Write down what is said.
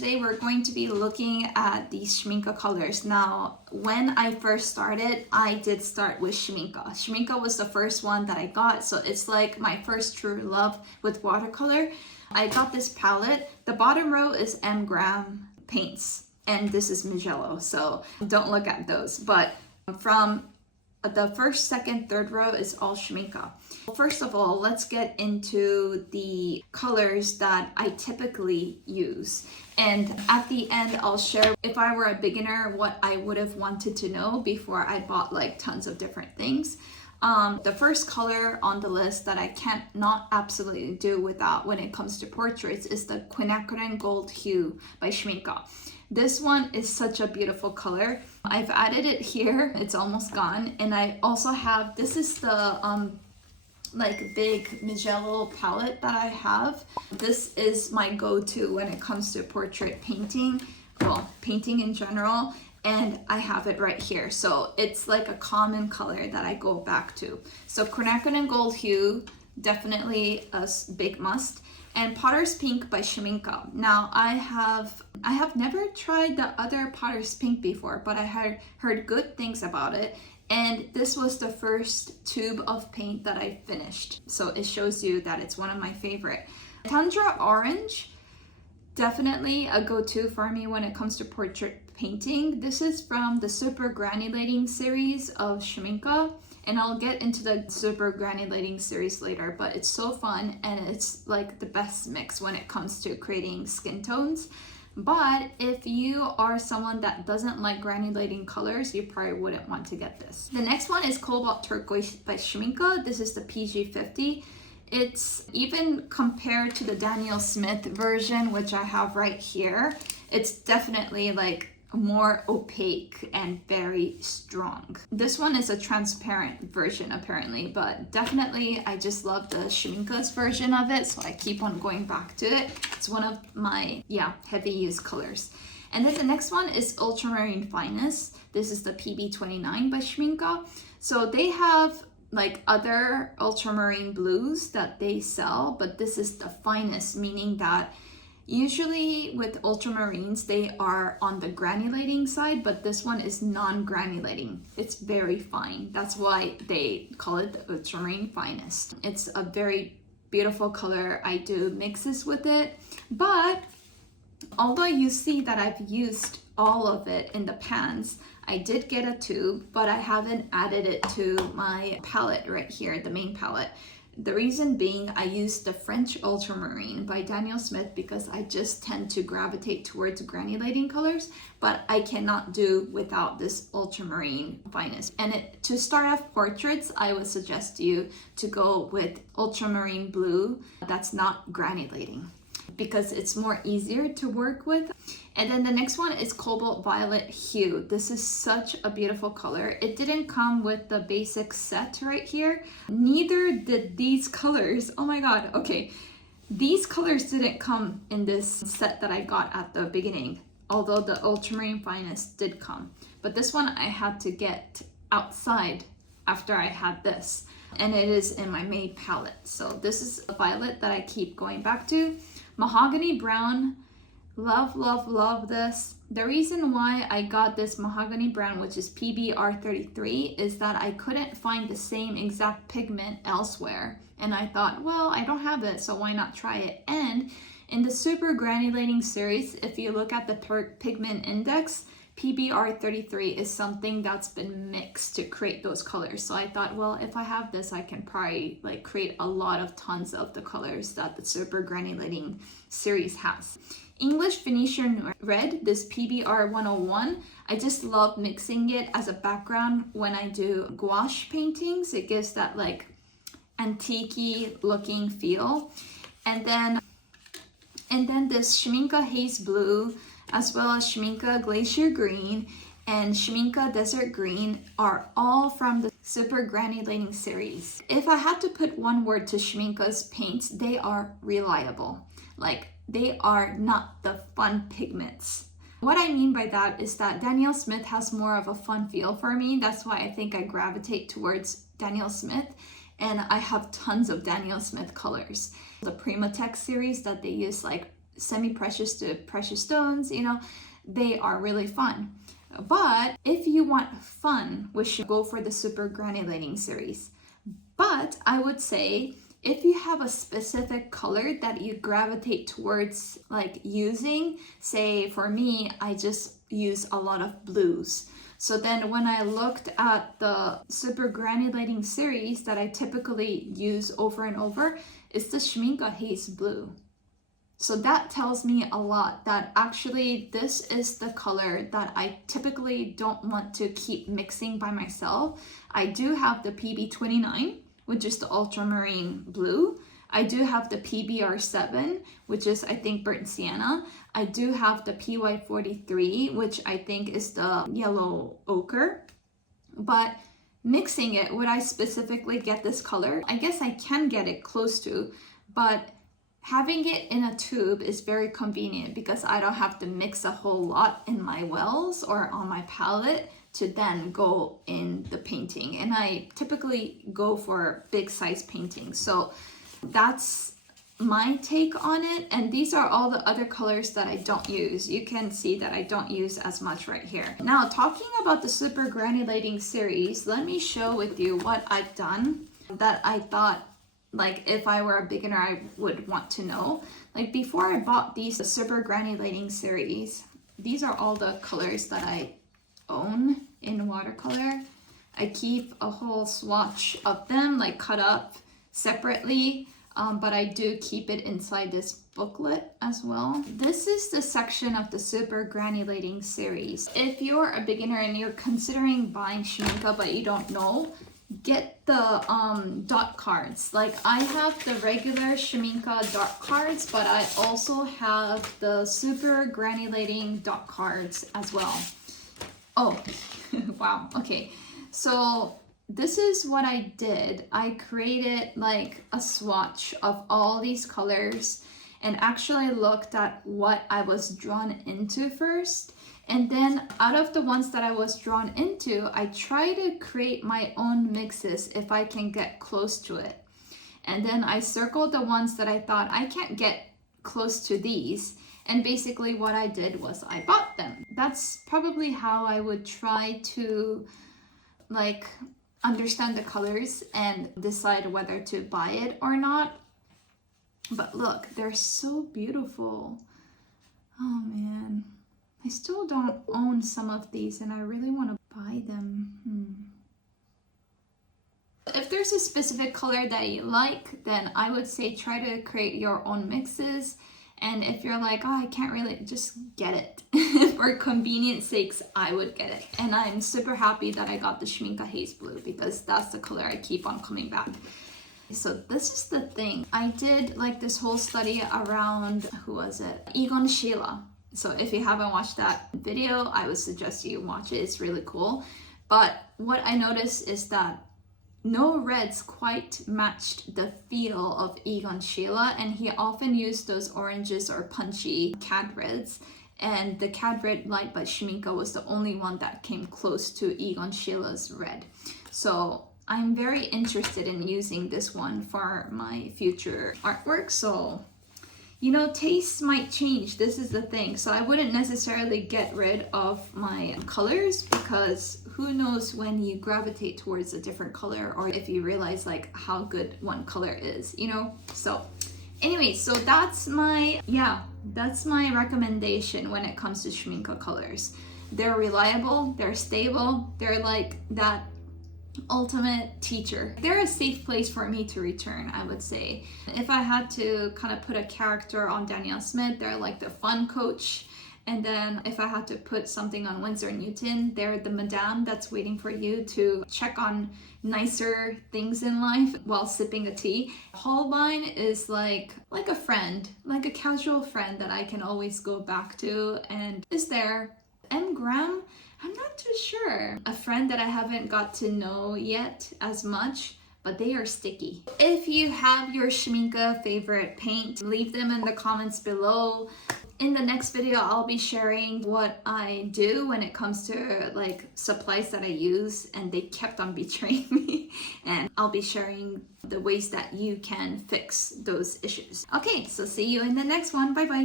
today we're going to be looking at these Schmincke colors. Now, when I first started, I did start with Schmincke. Schmincke was the first one that I got, so it's like my first true love with watercolor. I got this palette. The bottom row is M-Gram paints, and this is Mugello, so don't look at those. But from the first, second, third row is all Schmincke. First of all, let's get into the colors that I typically use. And at the end, I'll share, if I were a beginner, what I would have wanted to know before I bought like tons of different things. The first color on the list that I can't not absolutely do without when it comes to portraits is the Quinacridone Gold Hue by Schmincke. This one is such a beautiful color. I've added it here, it's almost gone. And I also have, this is the like big Mugello palette that I have. This is my go-to when it comes to portrait painting, well, painting in general. And I have it right here. So it's like a common color that I go back to. So Quinacridone Gold Hue, definitely a big must. And Potter's Pink by Schmincke. Now I have never tried the other Potter's Pink before, but I had heard good things about it. And this was the first tube of paint that I finished. So it shows you that it's one of my favorite. Tundra Orange, definitely a go-to for me when it comes to portrait painting. This is from the Super Granulating series of Schmincke. And I'll get into the Super Granulating series later, but it's so fun and it's like the best mix when it comes to creating skin tones. But if you are someone that doesn't like granulating colors, you probably wouldn't want to get this. The next one is Cobalt Turquoise by Schmincke. This is the PG50. It's even compared to the Daniel Smith version, which I have right here, it's definitely like more opaque and very strong. This one is a transparent version apparently, but definitely I just love the Schmincke's version of it, so I keep on going back to it. It's one of my heavy use colors. And then the next one is Ultramarine Finest. This is the PB29 by Schmincke. So they have like other ultramarine blues that they sell, but this is the finest, meaning that usually with ultramarines, they are on the granulating side, but this one is non-granulating. It's very fine. That's why they call it the Ultramarine Finest. It's a very beautiful color. I do mixes with it, but although you see that I've used all of it in the pans, I did get a tube, but I haven't added it to my palette right here, the main palette. The reason being, I used the French Ultramarine by Daniel Smith because I just tend to gravitate towards granulating colors, but I cannot do without this Ultramarine Finest. And to start off portraits, I would suggest you to go with Ultramarine Blue that's not granulating, because it's more easier to work with. And then the next one is Cobalt Violet Hue. This is such a beautiful color. It didn't come with the basic set right here. Neither did these colors. Oh my god, okay. These colors didn't come in this set that I got at the beginning, although the Ultramarine Finest did come. But this one I had to get outside after I had this. And it is in my main palette. So this is a violet that I keep going back to. Mahogany Brown, love, love, love this. The reason why I got this Mahogany Brown, which is PBR33, is that I couldn't find the same exact pigment elsewhere. And I thought, well, I don't have it, so why not try it? And in the Super Granulating series, if you look at the pigment index, PBR33 is something that's been mixed to create those colors. So I thought, well, if I have this, I can probably like create a lot of tons of the colors that the Super Granulating series has. English Venetian Red, this PBR101. I just love mixing it as a background when I do gouache paintings. It gives that like antique-y looking feel. And then this Schmincke Haze Blue, as well as Schmincke Glacier Green and Schmincke Desert Green are all from the Super Granulating series. If I had to put one word to Schmincke's paints, they are reliable. Like, they are not the fun pigments. What I mean by that is that Daniel Smith has more of a fun feel for me. That's why I think I gravitate towards Daniel Smith. And I have tons of Daniel Smith colors. The Primatex series that they use like semi-precious to precious stones, you know, they are really fun. But if you want fun, we should go for the super granulating series. But I would say if you have a specific color that you gravitate towards like using, say for me, I just use a lot of blues. So then when I looked at the super granulating series that I typically use over and over, it's the Schmincke Haze Blue. So that tells me a lot that actually this is the color that I typically don't want to keep mixing by myself. I do have the PB29, which is the ultramarine blue. I do have the PBR7, which is I think burnt sienna. I do have the PY43, which I think is the yellow ochre. But mixing it, would I specifically get this color? I guess I can get it close to, but having it in a tube is very convenient because I don't have to mix a whole lot in my wells or on my palette to then go in the painting. And I typically go for big size paintings. So that's my take on it. And these are all the other colors that I don't use. You can see that I don't use as much right here. Now, talking about the super granulating series, let me show with you what I've done that I thought, like if I were a beginner, I would want to know. Like before I bought these super granulating series, these are all the colors that I own in watercolor. I keep a whole swatch of them like cut up separately, but I do keep it inside this booklet as well. This is the section of the super granulating series. If you're a beginner and you're considering buying Schmincke but you don't know, get the dot cards. Like I have the regular Schmincke dot cards, but I also have the super granulating dot cards as well. Oh, wow. Okay, so this is what I did. I created like a swatch of all these colors and actually looked at what I was drawn into first. And then out of the ones that I was drawn into, I try to create my own mixes if I can get close to it. And then I circled the ones that I thought I can't get close to these. And basically what I did was I bought them. That's probably how I would try to like understand the colors and decide whether to buy it or not. But look, they're so beautiful. Oh man. I still don't own some of these and I really want to buy them. If there's a specific color that you like, then I would say try to create your own mixes. And if you're like, oh, I can't really, just get it. For convenience sakes, I would get it. And I'm super happy that I got the Schmincke Haze Blue because that's the color I keep on coming back. So this is the thing. I did like this whole study around, who was it? Egon Schiele. So if you haven't watched that video, I would suggest you watch it. It's really cool. But what I noticed is that no reds quite matched the feel of Egon Schiele, and he often used those oranges or punchy cad reds. And the cad red light by Schmincke was the only one that came close to Egon Schiele's red. So I'm very interested in using this one for my future artwork. So you know, tastes might change. This is the thing. So I wouldn't necessarily get rid of my colors because who knows when you gravitate towards a different color or if you realize like how good one color is, you know? So anyway, so that's my recommendation when it comes to Schmincke colors. They're reliable, they're stable, they're like that ultimate teacher. They're a safe place for me to return, I would say. If I had to kind of put a character on Danielle Smith, they're like the fun coach. And then if I had to put something on Winsor Newton, they're the madame that's waiting for you to check on nicer things in life while sipping a tea. Holbein is like a friend, like a casual friend that I can always go back to and is there. M. Graham, I'm not too sure. A friend that I haven't got to know yet as much, but they are sticky. If you have your Schmincke favorite paint, leave them in the comments below. In the next video, I'll be sharing what I do when it comes to like supplies that I use, and they kept on betraying me. And I'll be sharing the ways that you can fix those issues. Okay, so see you in the next one. Bye bye.